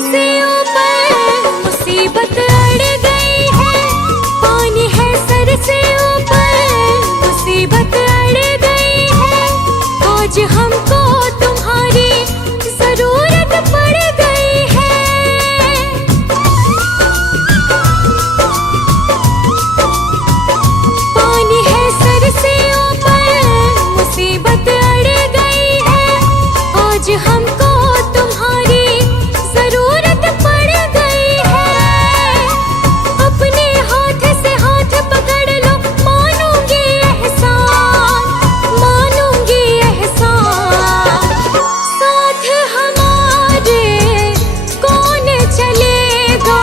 से ऊपर मुसीबत अड़ गई है। पानी है सर से ऊपर मुसीबत अड़ गई है। आज हमको तुम्हारी जरूरत पड़ गई है। पानी है सर से ऊपर मुसीबत अड़ गई है। आज हमको तुम्हारी जरूरत पड़ गई है। अपने हाथ से हाथ पकड़ लो, मानूंगी एहसान, मानूंगी एहसान। साथ हमारे कौन चलेगा,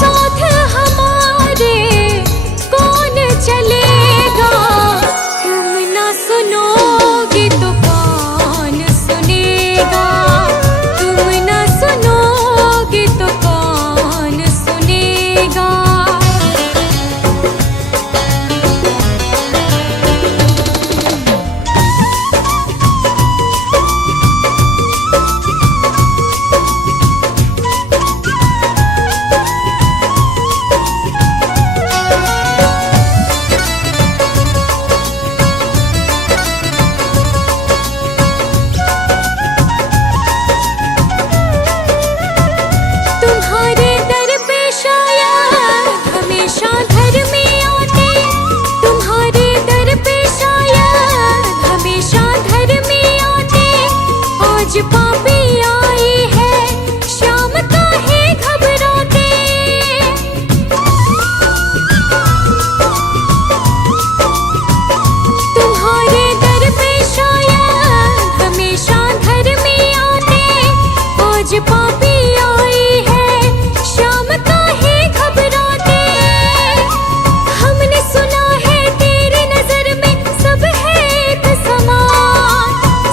साथ हमारे कौन चलेगा। तुम ना सुनोगे तो कौन सुनेगा, तुम ना सुनोगे तो कौन सुनेगा। तुम्हारे दर पे शायद हमेशा धर्मी आते, तुम्हारे दर पे शायद हमेशा धर्मी आते। आज पापी आई है, शाम काहे घबराते। तुम्हारे दर पे शायद हमेशा धर्मी आते। आज पापी आई है, शाम काहे घबराते। हमने सुना है तेरी नजर में सब है एक समान,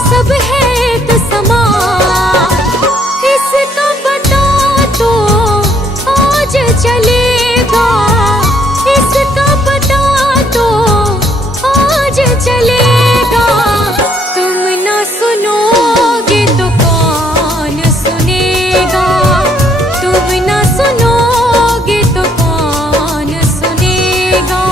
सब है एक समान। इसका पता तो आज चलेगा, इसका पता तो आज चलेगा। तुम ना सुनोगे तो कौन सुनेगा, तुम ना सुनोगे तो कौन सुनेगा।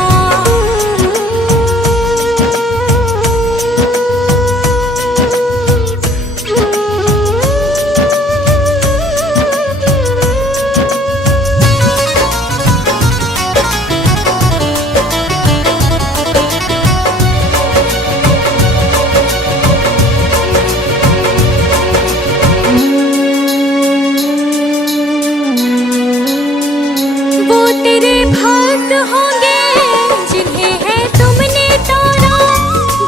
वो तेरे भक्त होंगे जिन्हें है तुमने तारा,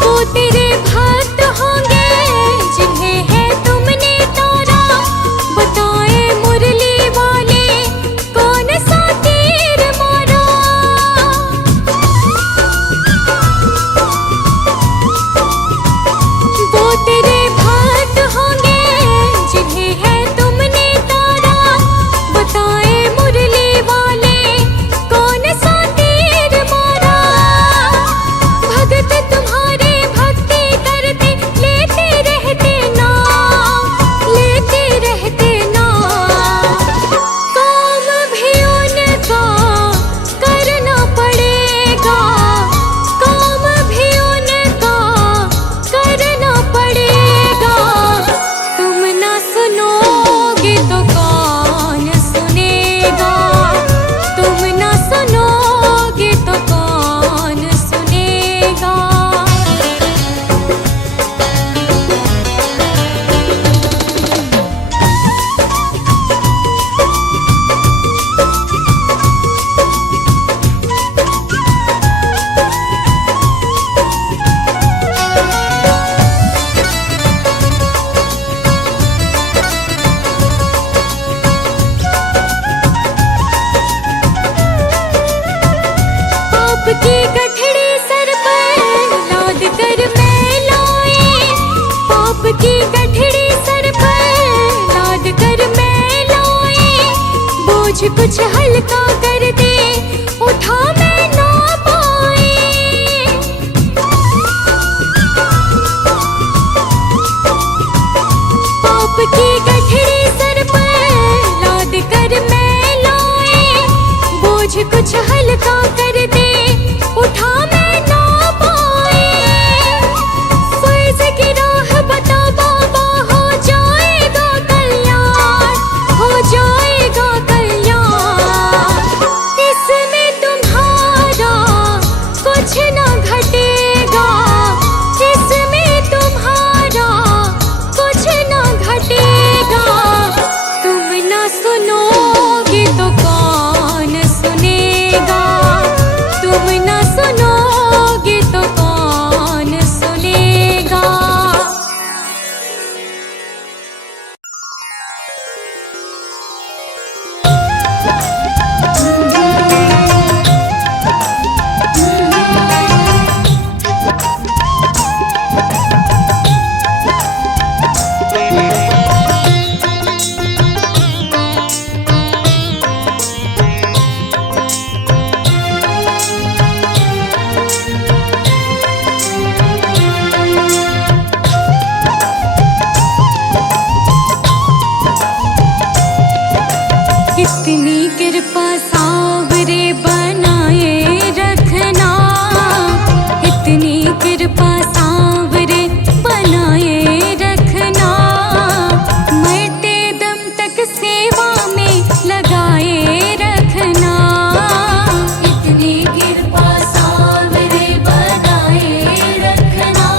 वो तेरे भक्त होंगे जिन्हें है तुमने तारा। बताए मुरली वाले कौन सा तीर मारा। वो तेरे भक्त होंगे जिन्हें है तुमने तारा। बताए मुरली वाले कौन सा तीर मारा। भगत तुम्हारे भक्ति करते लेते रहते नाम, लेते रहते नाम। काम भी उनका करना पड़ेगा, काम भी उनका करना पड़ेगा। तुम ना सुनोगे तो कौन सुनेगा, तुम ना सुनोगे तो कौन सुनेगा। पाप की गठड़ी सर पर लाद कर मैं लाए, पाप की गठड़ी सर पर लाद कर मैं लाए। बोझ कुछ हल्का कर दे, उठा मैं ना पाए। पाप की गठड़ी सर पर इतनी कृपा सावरे बनाए रखना, इतनी कृपा सावरे बनाए रखना, मरते दम तक सेवा में लगाए रखना। इतनी कृपा सावरे बनाए रखना,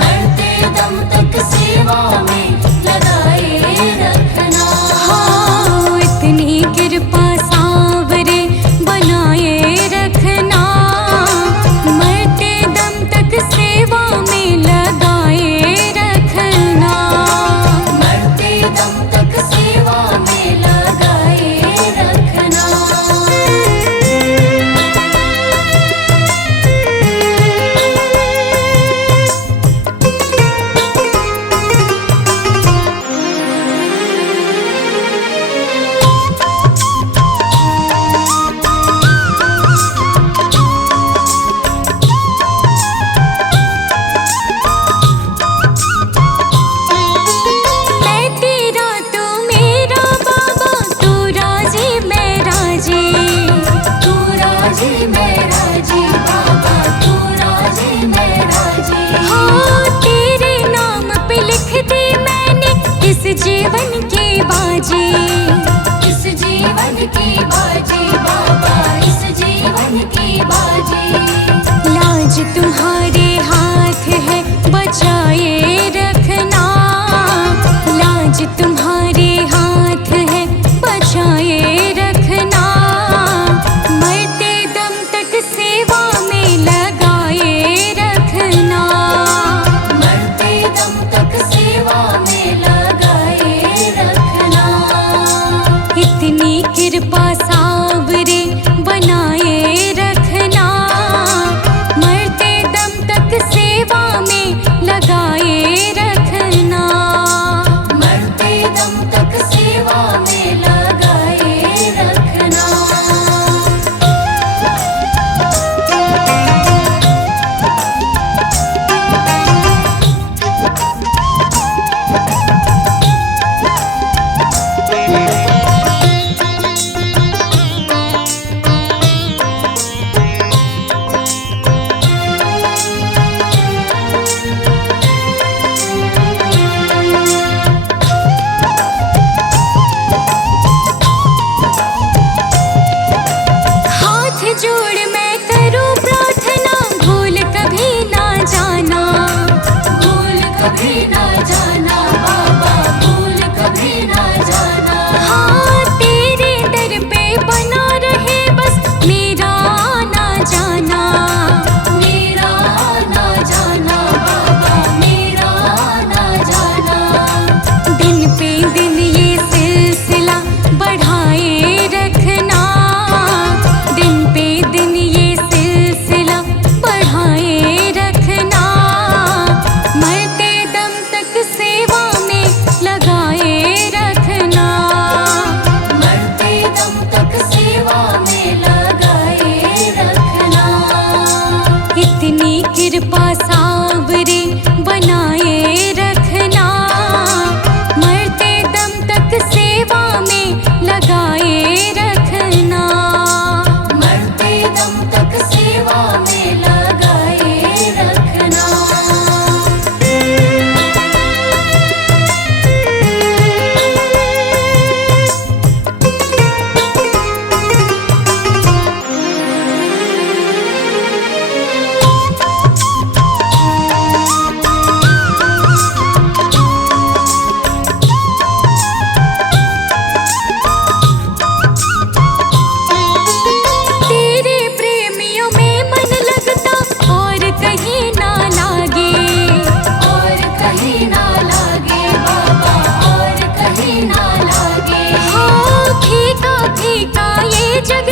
मरते दम तक सेवा में लगाए रखना। हाँ, इतनी कृपा सावरे बनाए रखना, मरते दम तक सेवा में लगाए रखना, मरते दम तक सेवा में लगाए रखना। मैं तेरा तू मेरा बाबा, तू राजी मैं राजी, तू राजी मैं राजी बाबा, तू राजी मैं राजी। हाँ, तेरे नाम पे लिख दी मैंने इस जीवन की बाजी, इस जीवन की बाजी बाबा, इस जीवन की बाजी। लाज तुम्हारे हाथ है बचाए रखना, लाज तुम्हारे हाथ है बचाए रखना, मरते दम तक सेवा में लगाए रखना, मरते दम तक सेवा में लगाए रखना।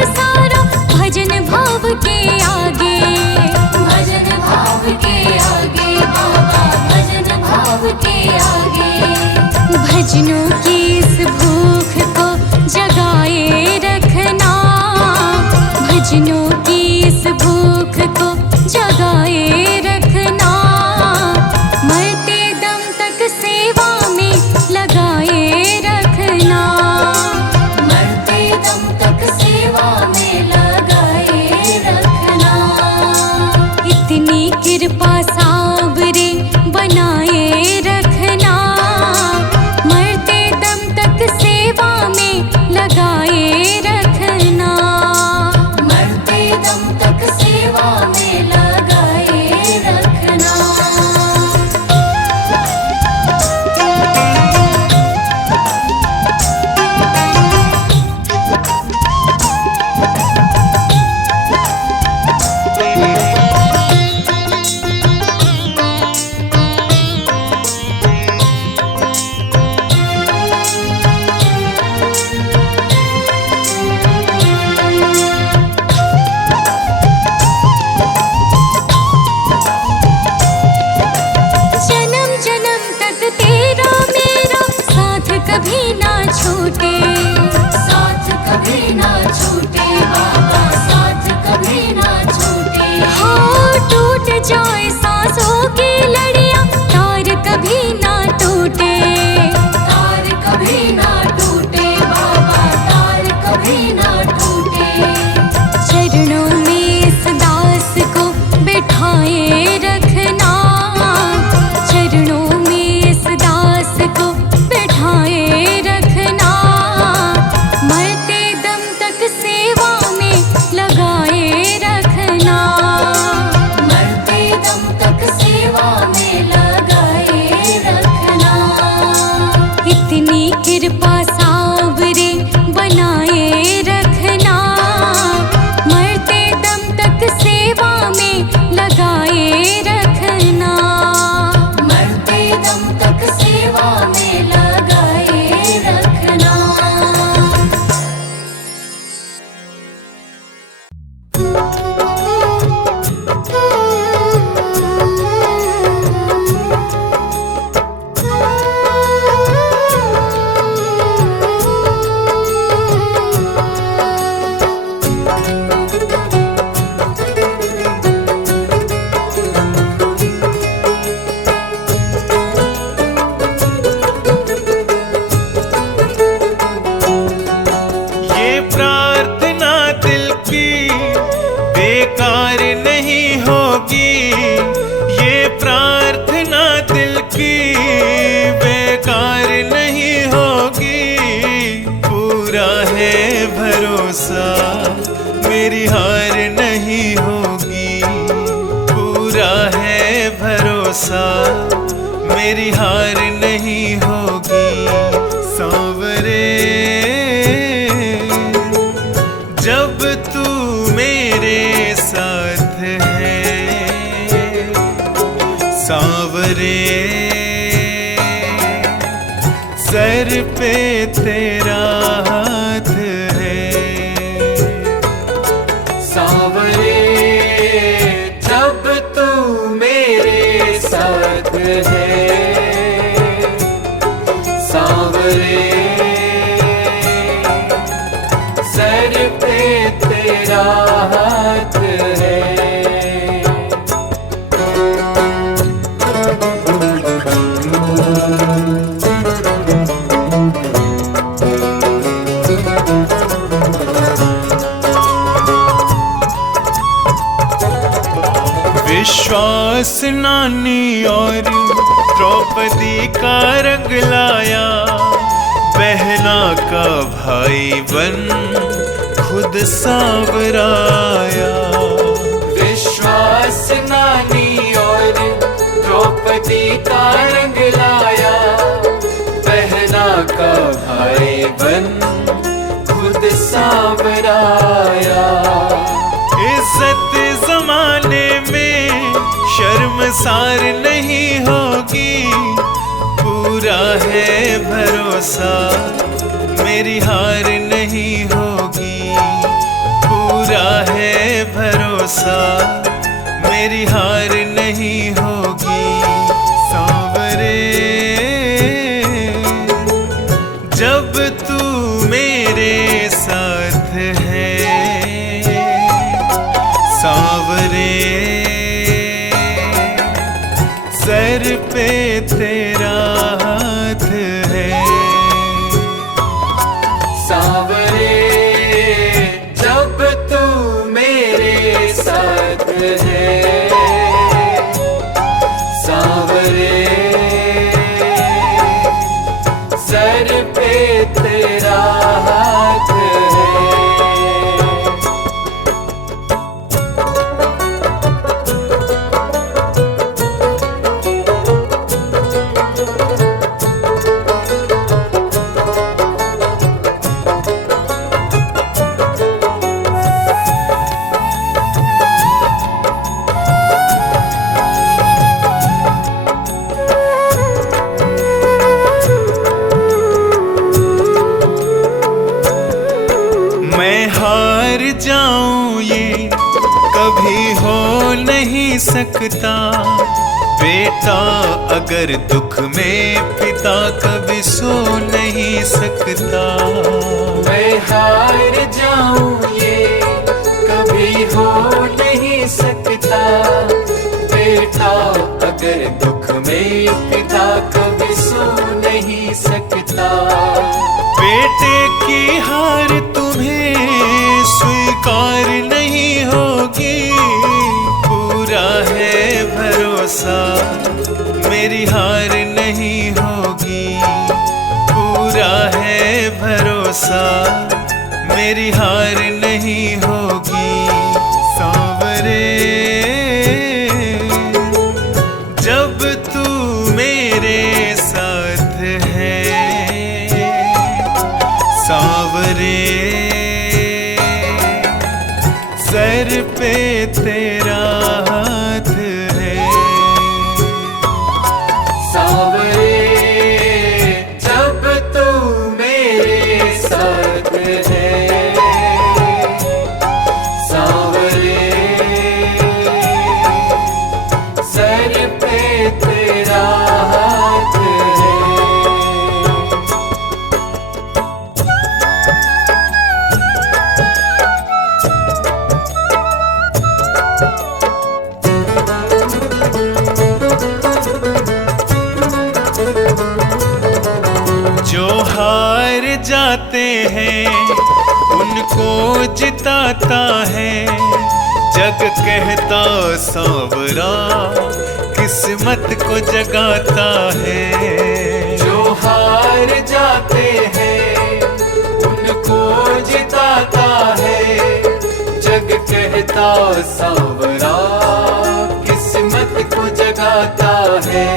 सारा भजन भाव के आगे, भजन भाव के आगे बाबा, भजन भाव के आगे। भजनों की इस भूख को जगाए रखना, भजनों की इस भूख को जगाए रखना, मरते दम तक सेवा में लगाए रखना, मरते दम तक सेवा में लगाए रखना। इतनी कृपा सावरे बनाए रखना, मरते दम तक सेवा में लगाए रखना, मरते दम तक सेवा में लगाए रखना। जन्म जन्म तक तेरा मेरा साथ कभी ना छूटे, साथ कभी ना छूटे बाबा, साथ कभी ना छूटे। हाँ टूट जाए सांसों की लड़ियां, तार कभी ना टूटे, तार कभी ना टूटे बाबा, तार कभी ना टूटे। चरणों में इस दास को बिठाए रखना, चरणों में इस दास को बिठाए रखना, मरते दम तक सेवा में लगाए रखना, मरते दम तक सेवा में लगाए रखना। इतनी कृपा सावरे बनाए रखना, मरते दम तक सेवा में लगाए रखना, मरते दम तक सेवा में लगाए रखना। ये प्रार्थना दिल की बेकार नहीं होगी, ये प्रार्थना दिल की बेकार नहीं होगी। पूरा है भरोसा मेरी हार नहीं होगी, पूरा है भरोसा मेरी हार नहीं होगी। सांवरे जब तू मेरे साथ है, सांवरे सर पे तेरा हाथ है, सांवरे जब तू मेरे साथ है, सांवरे सर पे तेरा हाथ है। विश्वास नानी और द्रौपदी का रंग लाया, बहना का भाई बन खुद सांवराया। विश्वास नानी और द्रौपदी का रंग लाया, बहना का भाई बन खुद सांवराया। इज्जत जमाने में शर्मसार नहीं होगी, पूरा है भरोसा मेरी हार नहीं होगी, भरोसा मेरी हार नहीं होगी। सांवरे जब तू मेरे साथ है, सांवरे सर पे तेरा हाथ है। सांवरे जब तू मेरे साथ है, सांवरे सर पे तेरा हाथ है। मैं हार जाऊं ये कभी हो नहीं सकता, बेटा अगर दुख में पिता कभी सो नहीं सकता। मैं हार जाऊं ये कभी हो नहीं सकता, बेटा अगर दुख में पिता कभी सो नहीं सकता। बेटे की हार तुम्हें स्वीकार नहीं होगी, पूरा है भरोसा मेरी हार नहीं होगी। पूरा है भरोसा मेरी हार नहीं होगी। सांवरे जब तू मेरे साथ है, सांवरे सर पे तेरा हाथ है। सांवरे जब तू मेरे साथ है, सांवरे सर पे तेरा हाथ है। जो हार जाते हैं उनको जिताता है, जग कहता सांवरा किस्मत को जगाता है। जो हार जाते हैं उनको जिताता है, जग कहता सांवरा किस्मत को जगाता है।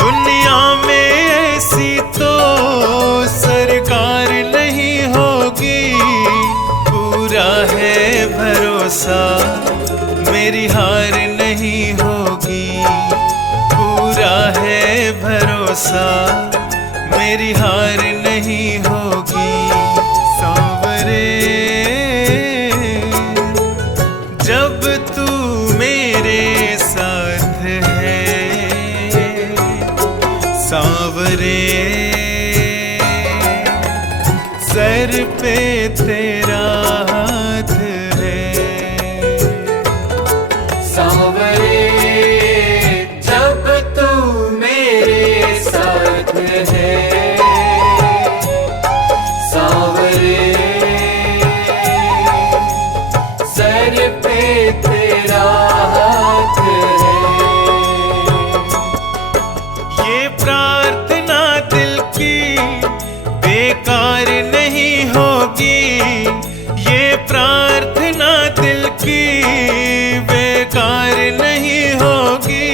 दुनिया में ऐसी तो सरकार नहीं होगी, पूरा है भरोसा मेरी हार नहीं होगी। पूरा है भरोसा मेरी हार नहीं होगी। सांवरे जब तू मेरे साथ है, सांवरे सर पे तेरा हाथ है। सांवरे जब तू मेरे साथ है, सांवरे सर पे तेरा हाथ है। ये प्रार्थना दिल की बेकार नहीं होगी, ये प्रार्थना दिल की बेकार नहीं होगी।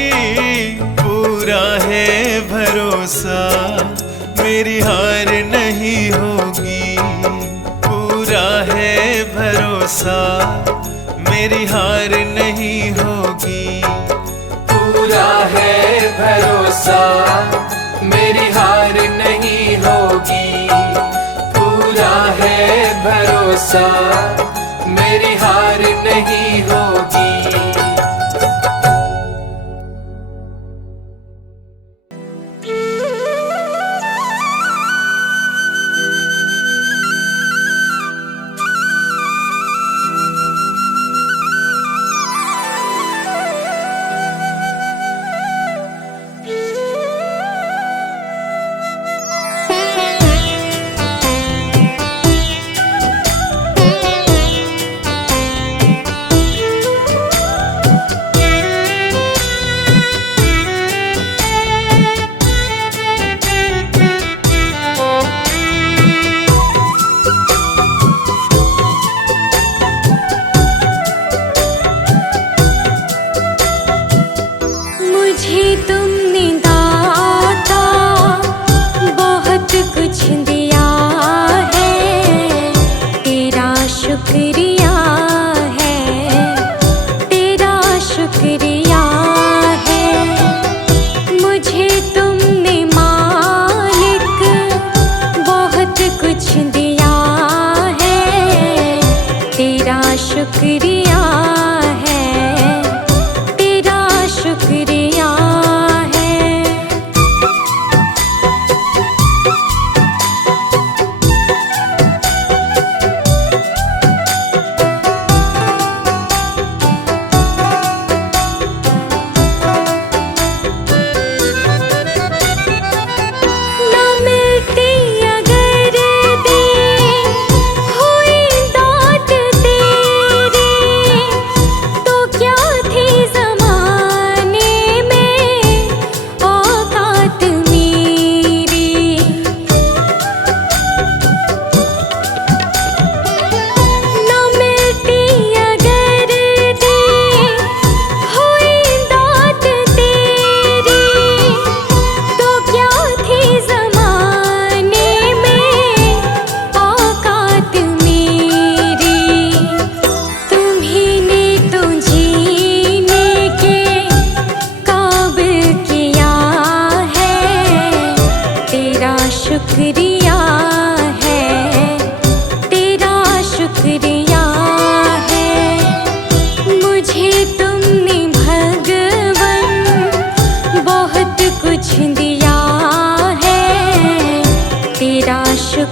पूरा है भरोसा मेरी हार नहीं होगी। पूरा है भरोसा मेरी हार नहीं होगी। पूरा है भरोसा मेरी हार नहीं होगी। पूरा है भरोसा मेरी हार नहीं होगी।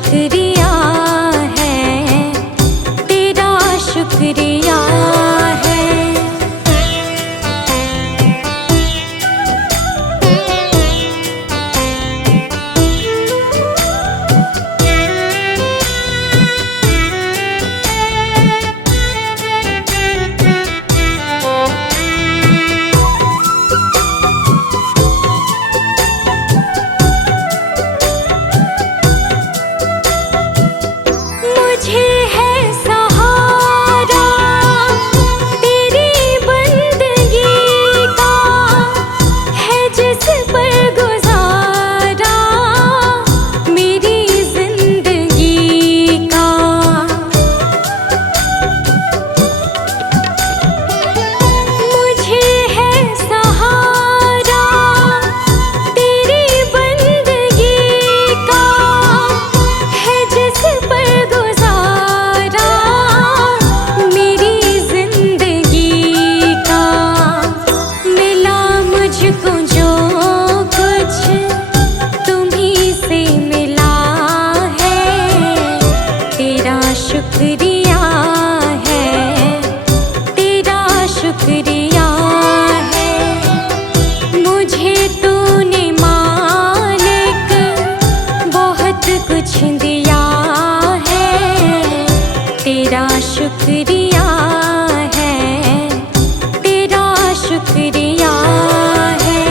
शुक्रिया है, तेरा शुक्रिया है। मुझे है सहारा तेरी बंदगी का, है जिस पर गुजारा मेरी जिंदगी का। मुझे है सहारा तेरी बंदगी का, है जिस पर गुजारा मेरी जिंदगी का। मिला मुझको जो कुछ तुम्हीं से मिला है, तेरा शुक्रिया है, तेरा शुक्रिया है। मुझे तूने मालिक बहुत कुछ दिया है, तेरा शुक्रिया है, तेरा शुक्रिया है।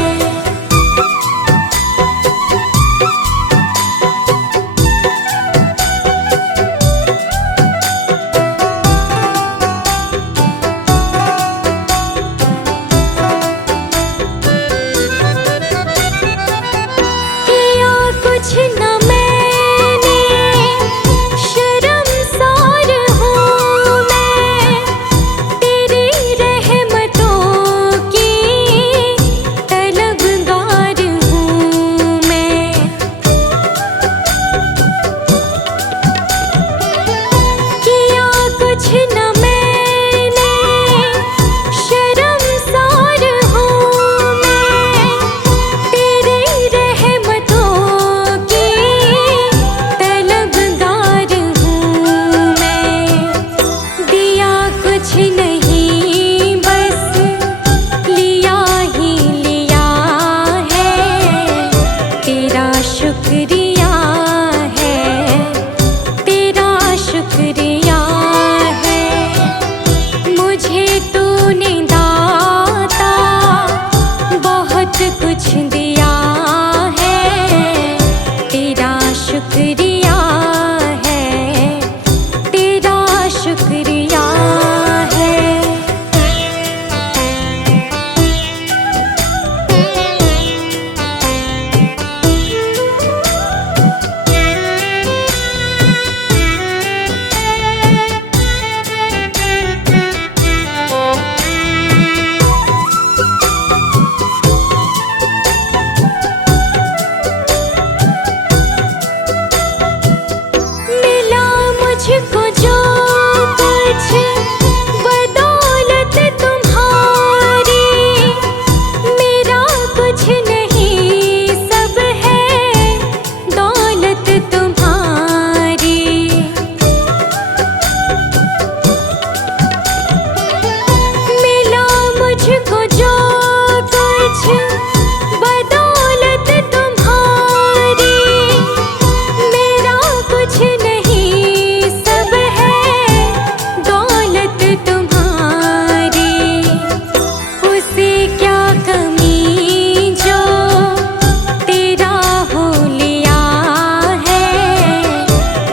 किया कुछ न मैंने, शर्मसार हूँ मैं, तेरी रहमतों की तलबगार हूँ मैं। किया कुछ न मैंने, शर्मसार हूँ मैं, तेरी रहमतों की तलबगार हूँ मैं। दिया कुछ नहीं बस लिया ही लिया है, तेरा शुक्रिया है, तेरा शुक्रिया है। मुझे तूने दाता बहुत कुछ दिया है, तेरा शुक्रिया है, तेरा शुक्रिया है। मिला मुझको जो कुछ बदौलत तुम्हारी, मेरा कुछ नहीं सब है दौलत तुम्हारी। मिला मुझको जो कुछ बदौलत तुम्हारी, मेरा कुछ नहीं सब है दौलत तुम्हारी। उसे क्या कमी जो तेरा हो लिया है,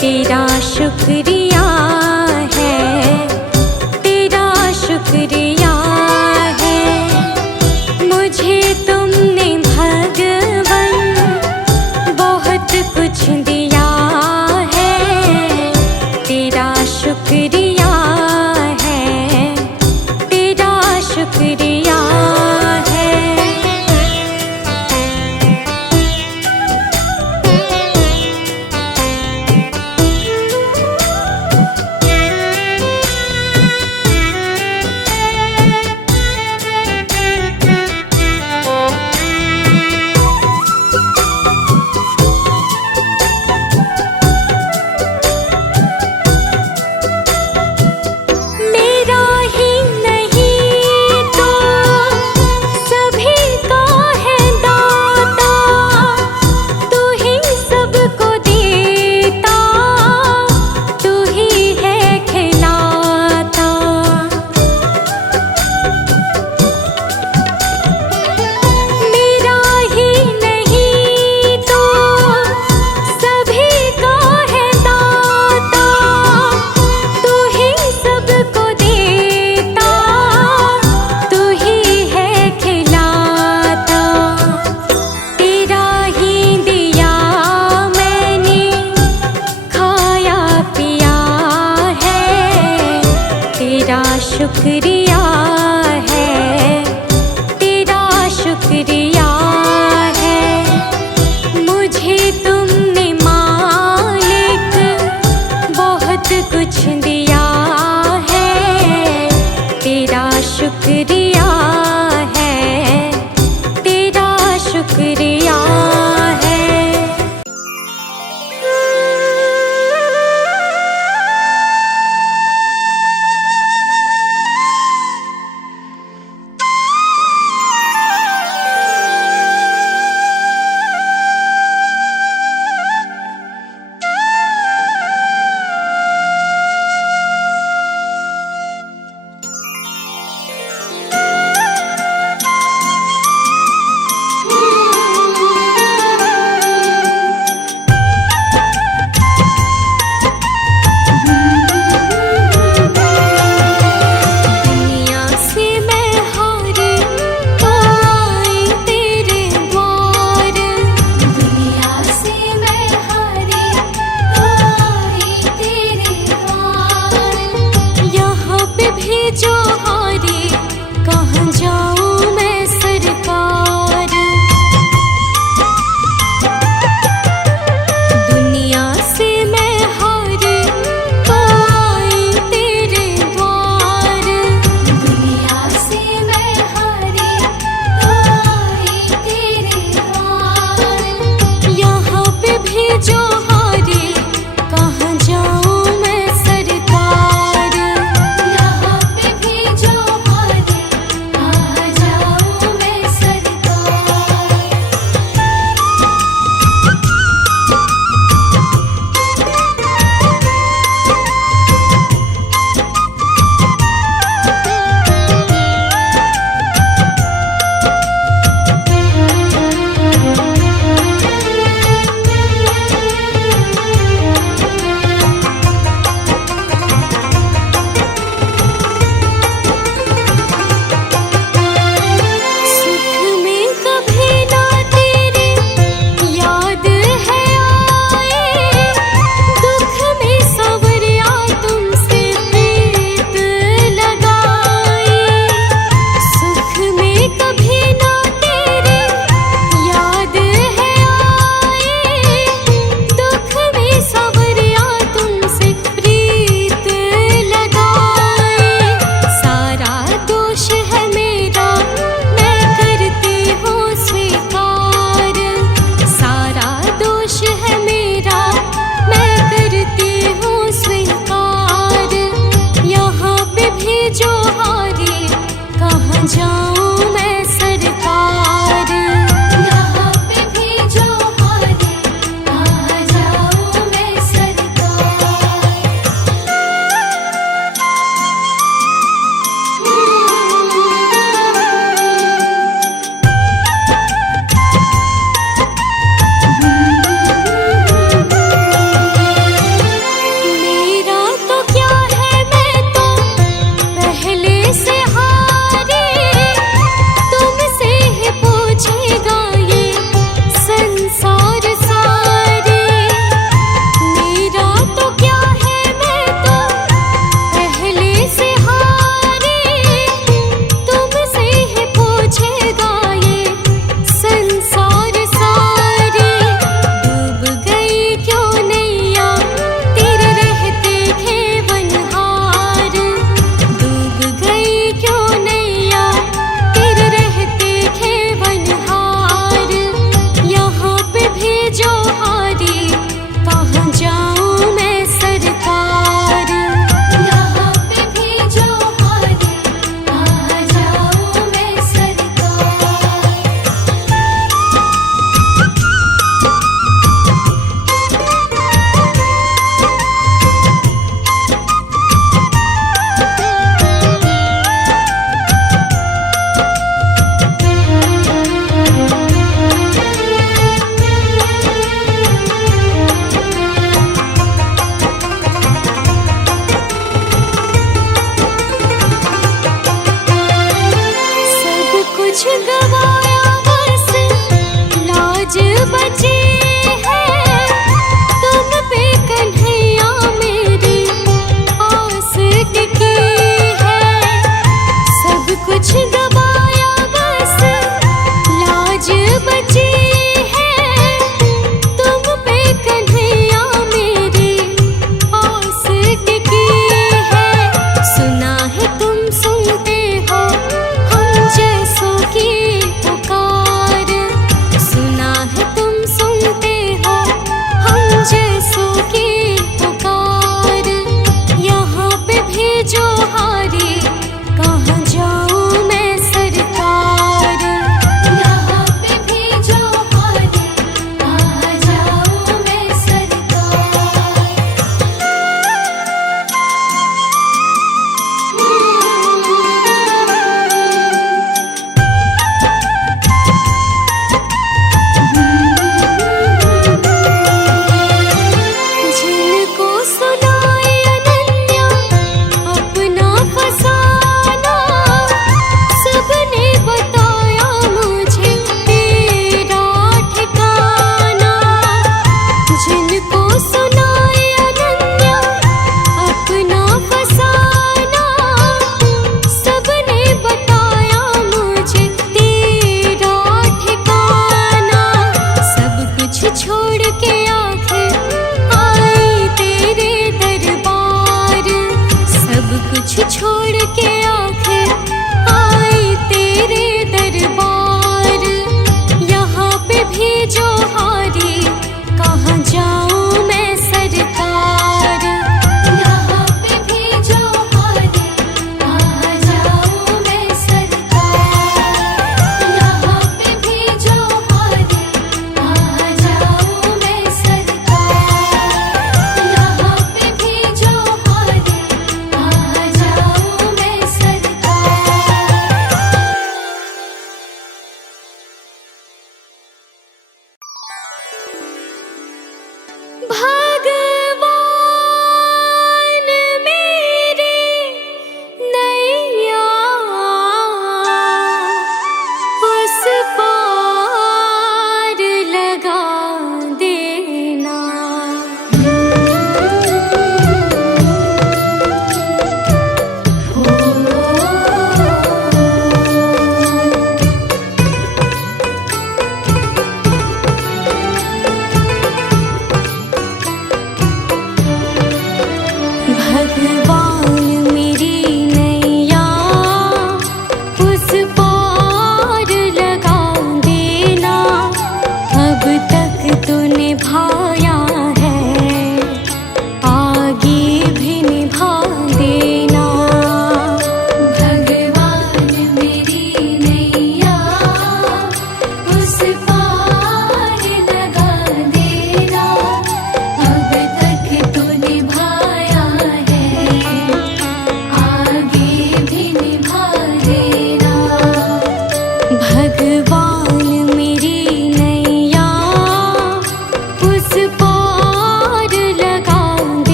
तेरा शुक्रिया है, तेरा शुक्रिया है। मुझे तुमने भगवन बहुत कुछ दिया है, तेरा शुक्रिया है, तेरा शुक्रिया है।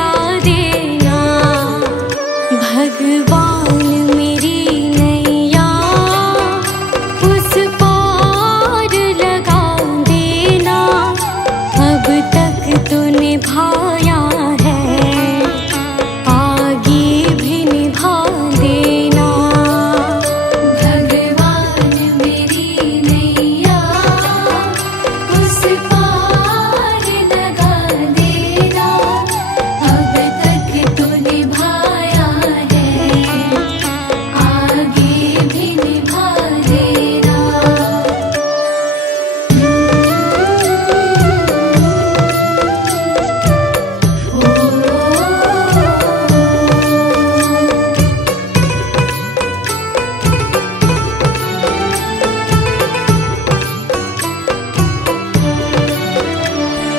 पिला देना। भगवान मेरी नैया उस पार लगा देना। अब तक तो निभाया है, आगे भी निभा देना। भगवान मेरी नैया उस पार लगा देना। अब तक तो निभाया है, आगे भी निभा देना।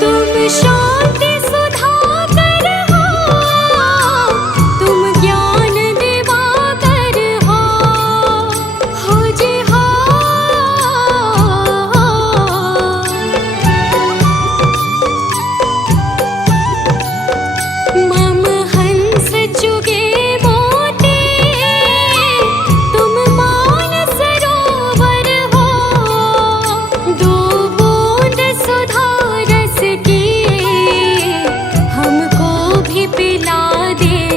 तुम शांति सुधाकर हो, तुम ज्ञान दिवाकर हो जी हो। मम हंस चुगे मोती, तुम मान सरोवर हो। दो बूंद सुधा रस की हमको भी पिला देना।